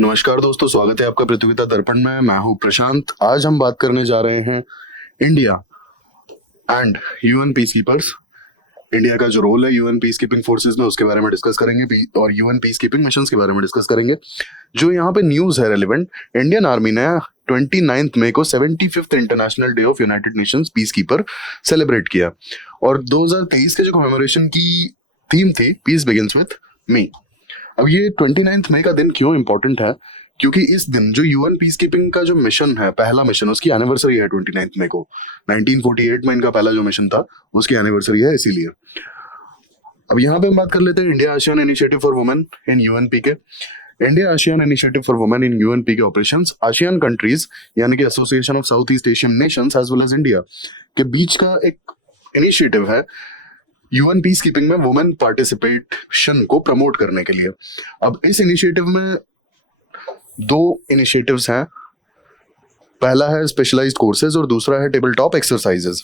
नमस्कार दोस्तों, स्वागत है आपका प्रतियोगिता दर्पण में। मैं हूं प्रशांत। आज हम बात करने जा रहे हैं India and UN peace keepers. India का जो रोल है यूएन पीस कीपिंग फोर्सेज में, उसके बारे में डिस्कस करेंगे और यूएन पीस कीपिंग मिशंस के बारे में डिस्कस करेंगे। जो यहाँ पे न्यूज है रेलिवेंट, इंडियन आर्मी ने 29 मई को 75th international day of United Nations piece keeper celebrate किया। और 2023 के जो कमेमोरेशन की थीम थी, पीस बिगिंस विथ मी। अब ये 29 मई का दिन क्यों इंपॉर्टेंट है? क्योंकि इस दिन जो यूएन पीस कीपिंग का जो मिशन है, पहला मिशन, उसकी एनिवर्सरी है 29 मई को। 1948 में इनका पहला जो मिशन था, उसकी एनिवर्सरी है, इसीलिए। अब यहाँ पे हम बात कर लेते हैं India ASEAN initiative for women in UNPK. India ASEAN initiative for women in UNPK operations ASEAN countries यानी कि association of South East Asian nations as well as India के बीच का एक इनिशिएटिव है यूएन पीस कीपिंग में women participation को promote करने के लिए। अब इस इनिशिएटिव में दो इनिशिएटिव्स हैं। पहला है स्पेशलाइज्ड कोर्सेज और दूसरा है table top exercises.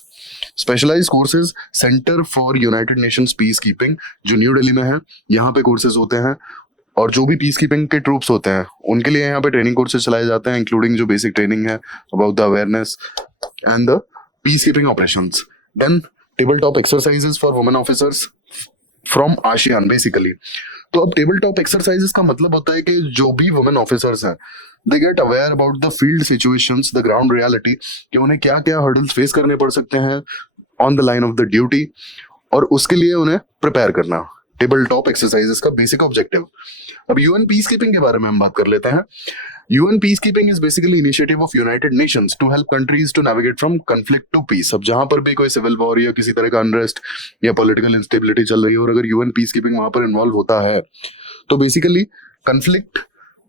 Specialised courses centre for United Nations piece keeping, जो न्यू दिल्ली में है, यहाँ पे कोर्सेज होते हैं। और जो भी पीस कीपिंग के ट्रूप्स होते हैं उनके लिए यहाँ पे ट्रेनिंग कोर्सेज चलाए जाते हैं, इंक्लूडिंग जो बेसिक ट्रेनिंग है about the awareness and the peace keeping operations. Then table top exercises for women officers from ASEAN basically. तो अब टेबल टॉप एक्सरसाइजेस का मतलब होता है कि जो भी वुमेन ऑफिसर्स हैं, they get aware about the field situations, the ground reality, कि उन्हें क्या क्या हर्डल्स फेस करने पड़ सकते हैं on the line of the duty, और उसके लिए उन्हें प्रिपेयर करना। टेबल टॉप एक्सरसाइजेस का बेसिक ऑब्जेक्टिव। अब यूएन पीस कीपिंग के बारे में हम बात कर लेते हैं। UN peacekeeping is basically initiative of United Nations to help countries to navigate from conflict to peace। अब जहां पर भी कोई सिविल वॉर या किसी तरह का अनरेस्ट या पॉलिटिकल इंस्टेबिलिटी चल रही है और अगर UN peacekeeping वहां पर इन्वॉल्व होता है, तो बेसिकली कन्फ्लिक्ट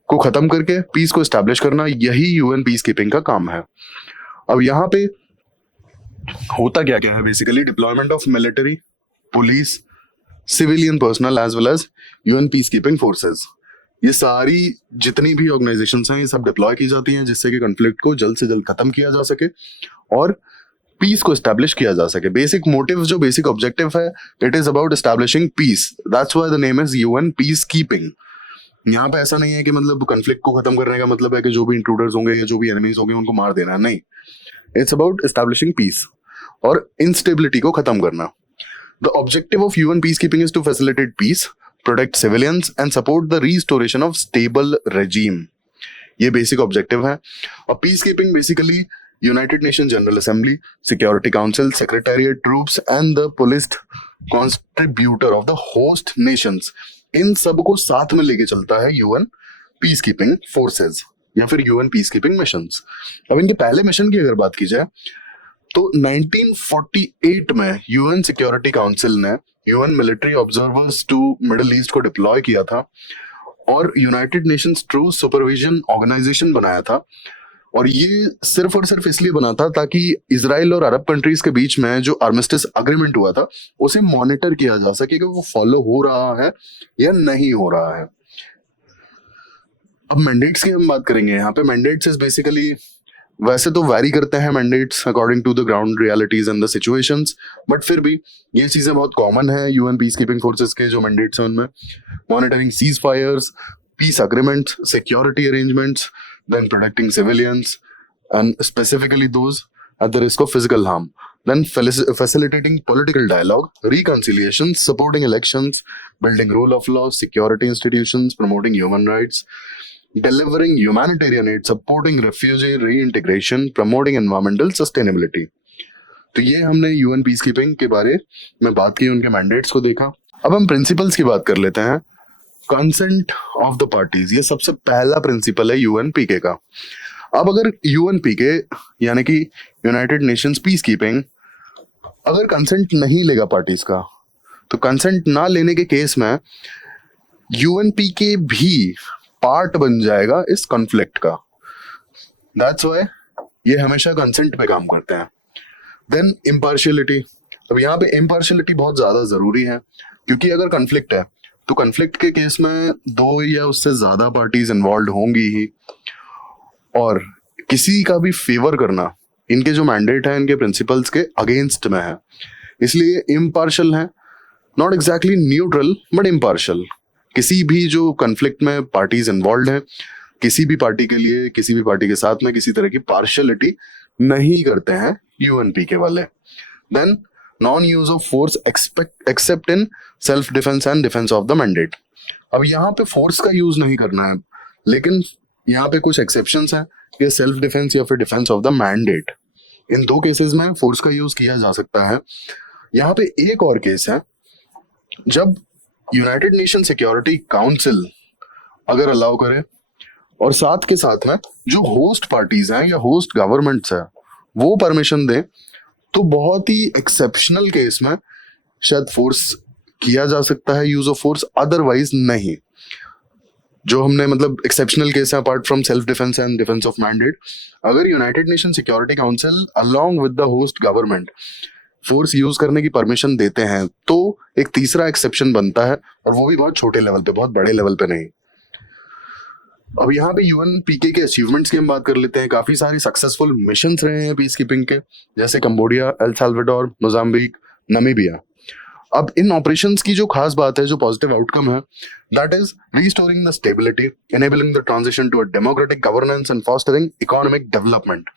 को खत्म करके पीस को एस्टैब्लिश करना, यही UN peacekeeping का काम है। अब यहाँ पे होता क्या क्या है basically, deployment of military, police, civilian personnel as well as UN peacekeeping forces. ये सारी जितनी भी ऑर्गेनाइजेशंस हैं, ये सब डिप्लॉय की जाती हैं जिससे कि कॉन्फ्लिक्ट को जल्द से जल्द खत्म किया जा सके और पीस को एस्टैब्लिश किया जा सके। बेसिक मोटिव, जो बेसिक ऑब्जेक्टिव है, it is about establishing peace. That's why the name is UN piece keeping. यहाँ पे ऐसा नहीं है कि मतलब कॉन्फ्लिक्ट को खत्म करने का मतलब है कि जो भी इंट्रूडर्स होंगे या जो भी एनिमीज होंगे उनको मार देना, नहीं। इट्स अबाउट एस्टैब्लिशिंग पीस और इंस्टेबिलिटी को खत्म करना। The objective of UN piece keeping is to facilitate peace, protect civilians and support the restoration of stable regime। ये बेसिक ऑब्जेक्टिव है। और peacekeeping basically United Nation General Assembly, security council, secretariat, troops and the police contributor of the host nations, इन सबको साथ में लेके चलता है यूएन पीस कीपिंग फोर्सेज या फिर यूएन पीस कीपिंग मिशंस। अब इनके पहले मिशन की अगर बात की जाए तो 1948 में यूएन सिक्योरिटी काउंसिल ने UN military observers to Middle East को डिप्लॉय किया था और United Nations truth supervision organisation बनाया था। और ये सिर्फ और सिर्फ इसलिए बना था ताकि इजराइल और अरब कंट्रीज के बीच में जो आर्मिस्टिस अग्रीमेंट हुआ था उसे मॉनिटर किया जा सके कि वो फॉलो हो रहा है या नहीं हो रहा है। अब मैंडेट्स की हम बात करेंगे। यहाँ पे मैंडेट्स इज बेसिकली, वैसे तो वैरी करते हैं mandates according to the ground realities and the situations, but फिर भी ये चीजें बहुत कॉमन है यूएन पीस कीपिंग फोर्सेस के जो मैंडेट्स हैं उनमें। Monitoring cease fires, peace agreements, security arrangements, then protecting civilians and specifically those at the risk of physical harm, then facilitating political dialogue, reconciliation, supporting elections, building rule of law, security institutions, promoting human rights, delivering humanitarian aid, supporting refugee reintegration, promoting environmental sustainability। तो ये हमने UN peace keeping के बारे में बात की, उनके mandates को देखा। अब हम प्रिंसिपल्स की बात कर लेते हैं। कंसेंट ऑफ द पार्टीज, ये सबसे पहला प्रिंसिपल है यूएनपीके का। अब अगर यूएनपीके यानी कि यूनाइटेड नेशंस पीस कीपिंग अगर कंसेंट नहीं लेगा पार्टीज का, तो कंसेंट ना लेने के केस में यूएनपीके भी पार्ट बन जाएगा इस कॉन्फ्लिक्ट का। दैट्स व्हाई ये हमेशा कंसेंट पे काम करते हैं। Then impartiality. अब यहाँ पे इम्पार्शियलिटी बहुत ज्यादा जरूरी है क्योंकि अगर कॉन्फ्लिक्ट है तो कॉन्फ्लिक्ट के केस में दो या उससे ज्यादा पार्टीज इन्वॉल्व होंगी ही, और किसी का भी फेवर करना इनके जो मैंडेट है, इनके प्रिंसिपल्स के अगेंस्ट में है। इसलिए इम्पार्शियल है, not exactly neutral but impartial. किसी भी जो कॉन्फ्लिक्ट में पार्टीज इन्वॉल्व हैं किसी भी पार्टी के लिए, किसी भी पार्टी के साथ में किसी तरह की पार्शियलिटी नहीं करते हैं यूएनपी के वाले। Then non use of force except in self defence and defence of the mandate. अब यहाँ पे फोर्स का यूज नहीं करना है, लेकिन यहाँ पे कुछ एक्सेप्शंस हैं कि सेल्फ डिफेंस या फिर डिफेंस ऑफ द मैंडेट, इन दो केसेस में फोर्स का यूज किया जा सकता है। यहाँ पे एक और केस है, जब यूनाइटेड नेशन सिक्योरिटी काउंसिल अगर अलाउ करे और साथ के साथ में जो होस्ट पार्टीज हैं या होस्ट गवर्नमेंट्स है वो परमिशन दे, तो बहुत ही एक्सेप्शनल केस में शायद फोर्स किया जा सकता है, यूज ऑफ फोर्स, अदरवाइज नहीं। जो हमने मतलब एक्सेप्शनल केस है apart from self defence and defence of mandate, अगर United Nation Security Council along with the host government force use करने की परमिशन देते हैं, तो एक तीसरा एक्सेप्शन बनता है, और वो भी बहुत छोटे लेवल पे, बहुत बड़े लेवल पे नहीं। अब यहाँ पे यूएनपीके के अचीवमेंट्स की हम बात कर लेते हैं। काफी सारी सक्सेसफुल मिशंस रहे हैं पीस कीपिंग के, जैसे Cambodia, El Salvador, Mozambique, Namibia. अब इन ऑपरेशंस की जो खास बात है, जो पॉजिटिव आउटकम है, that is restoring the stability, enabling the transition to a democratic governance and fostering economic development.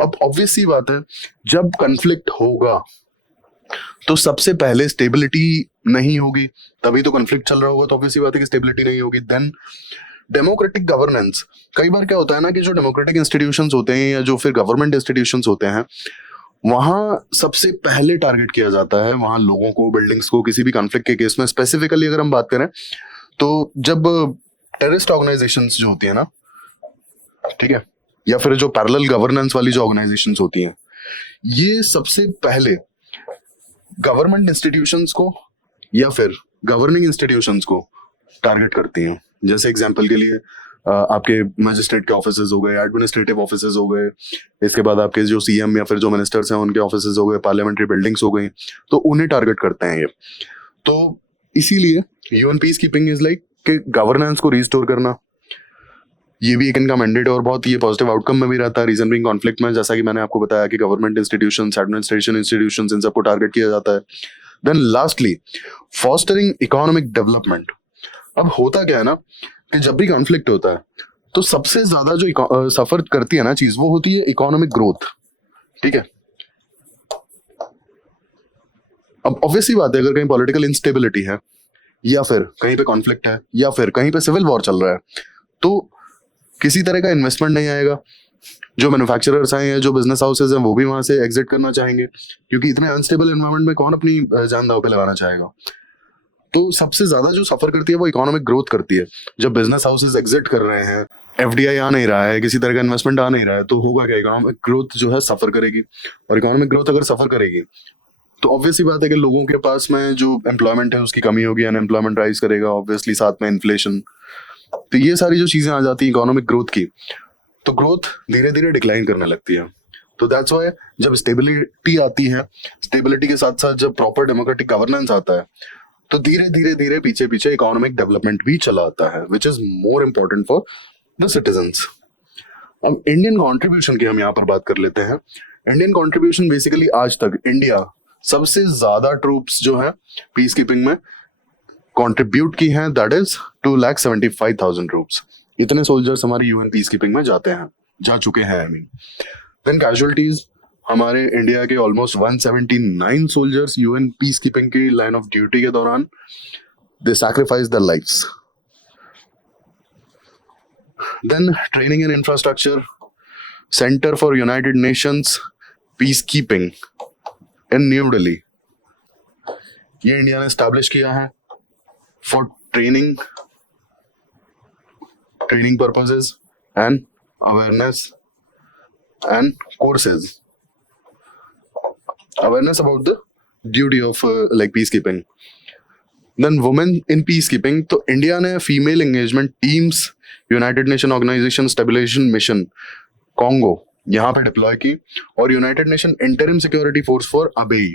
अब ऑब्वियस सी बात है, जब कन्फ्लिक्ट होगा तो सबसे पहले स्टेबिलिटी नहीं होगी, तभी तो कन्फ्लिक्ट चल रहा होगा, तो ऑब्वियस सी बात है कि स्टेबिलिटी नहीं होगी। देन डेमोक्रेटिक गवर्नेंस, कई बार क्या होता है ना कि जो डेमोक्रेटिक इंस्टीट्यूशंस होते हैं या जो फिर गवर्नमेंट इंस्टीट्यूशंस होते हैं, वहां सबसे पहले टारगेट किया जाता है वहां लोगों को, बिल्डिंग्स को, किसी भी कॉन्फ्लिक्ट के केस में। स्पेसिफिकली अगर हम बात करें तो जब टेररिस्ट ऑर्गेनाइजेशंस जो होती है ना, ठीक है, या फिर जो पैरेलल गवर्नेंस वाली जो ऑर्गेनाइजेशंस होती हैं, ये सबसे पहले गवर्नमेंट इंस्टीट्यूशंस को या फिर गवर्निंग इंस्टीट्यूशंस को टारगेट करती हैं। जैसे एग्जांपल के लिए आपके मजिस्ट्रेट के ऑफिसेज हो गए, एडमिनिस्ट्रेटिव ऑफिसेज हो गए, इसके बाद आपके जो सीएम या फिर जो मिनिस्टर्स हैं उनके ऑफिसेज हो गए, पार्लियामेंट्री बिल्डिंग्स हो गई, तो उन्हें टारगेट करते हैं ये। तो इसीलिए UN peace keeping is like कि गवर्नेंस को रिस्टोर करना, ये भी एक इनका मैंडेट है और बहुत ये पॉजिटिव आउटकम में भी रहता है। रीजन बीइंग कॉन्फ्लिक्ट में, जैसा कि मैंने आपको बताया कि गवर्नमेंट इंस्टीट्यूशंस, एडमिनिस्ट्रेशन इंस्टीट्यूशंस, इन सबको टारगेट किया जाता है। Then lastly fostering economic development. अब होता क्या है ना कि जब भी कॉन्फ्लिक्ट होता है तो सबसे ज्यादा जो सफर करती है ना चीज, वो होती है इकोनॉमिक ग्रोथ, ठीक है। अब ऑब्वियसली बात है, अगर कहीं पॉलिटिकल इंस्टेबिलिटी है या फिर कहीं पे कॉन्फ्लिक्ट है या फिर कहीं पे सिविल वॉर चल रहा है, तो किसी तरह का इन्वेस्टमेंट नहीं आएगा। जो मैन्युफैक्चरर्स हैं या जो बिजनेस हाउसेज हैं वो भी वहां से एग्जिट करना चाहेंगे, क्योंकि इतने अनस्टेबल एनवायरनमेंट में कौन अपनी जान दांव पे लगाना चाहेगा। तो सबसे ज्यादा जो सफर करती है वो इकोनॉमिक ग्रोथ करती है। जब बिजनेस हाउसेज एग्जिट कर रहे हैं, एफडीआई आ नहीं रहा है, किसी तरह का इन्वेस्टमेंट आ नहीं रहा है, तो होगा क्या, इकोनॉमिक ग्रोथ जो है सफर करेगी। और इकोनॉमिक ग्रोथ अगर सफर करेगी तो ऑब्वियसली बात है कि लोगों के पास में जो एम्प्लॉयमेंट है उसकी कमी होगी, अनएम्प्लॉयमेंट राइज करेगा, ऑब्वियसली साथ में इन्फ्लेशन। तो ये सारी जो चीजें आ जाती है इकोनॉमिक ग्रोथ की, तो ग्रोथ धीरे धीरे डिक्लाइन करने लगती है। तो दैट्स व्हाई जब स्टेबिलिटी आती है, स्टेबिलिटी के साथ साथ जब प्रॉपर डेमोक्रेटिक गवर्नेंस आता है, तो धीरे धीरे धीरे पीछे पीछे इकोनॉमिक डेवलपमेंट भी चला आता है, which is more important for the citizens. अब इंडियन कॉन्ट्रीब्यूशन की हम यहाँ पर बात कर लेते हैं। इंडियन कॉन्ट्रीब्यूशन बेसिकली आज तक इंडिया सबसे ज्यादा ट्रूप्स जो है पीस कीपिंग में कंट्रीब्यूट की हैं, दैट इज 2,75,000 ट्रूप्स। इतने सोल्जर्स हमारी यूएन पीस कीपिंग में जा चुके हैं। आई मीन देन कैजुअलिटीज, हमारे इंडिया के almost 179 soldiers UN peace keeping की लाइन ऑफ ड्यूटी के दौरान they sacrifice their lives. Then training and infrastructure, centre for United Nations peace keeping in New Delhi, ये इंडिया ने एस्टैब्लिश किया है for training purposes and awareness and courses, awareness about the duty of like peacekeeping. Then women in peacekeeping, तो India ने female engagement teams United Nation organisation stabilisation mission Congo यहाँ पे deploy की, और United Nation interim security force for Abyei,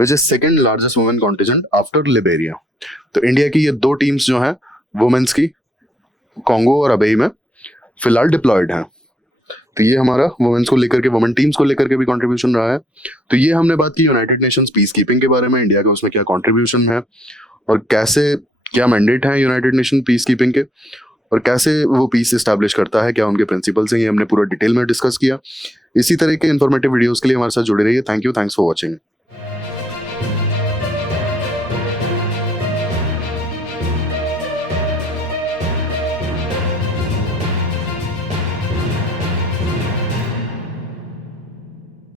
which is second largest women contingent after Liberia. तो India की ये दो टीम्स जो हैं वुमेन्स की, कॉन्गो और अबेई में फिलहाल डिप्लॉयड हैं। तो ये हमारा वुमेन्स को लेकर के, वुमेन टीम्स को लेकर के भी कंट्रीब्यूशन रहा है। तो ये हमने बात की यूनाइटेड नेशंस पीस कीपिंग के बारे में, इंडिया का उसमें क्या कंट्रीब्यूशन है और कैसे क्या मैंडेट है यूनाइटेड नेशन पीस कीपिंग के। और कैसे वो पीस इस्टेब्लिश करता है, क्या उनके प्रिंसिपल्स हैं, ये हमने पूरा डिटेल में डिस्कस किया। इसी तरह के इन्फॉर्मेटिव वीडियोस के लिए हमारे साथ जुड़े रहिए। Thank you, thanks for watching.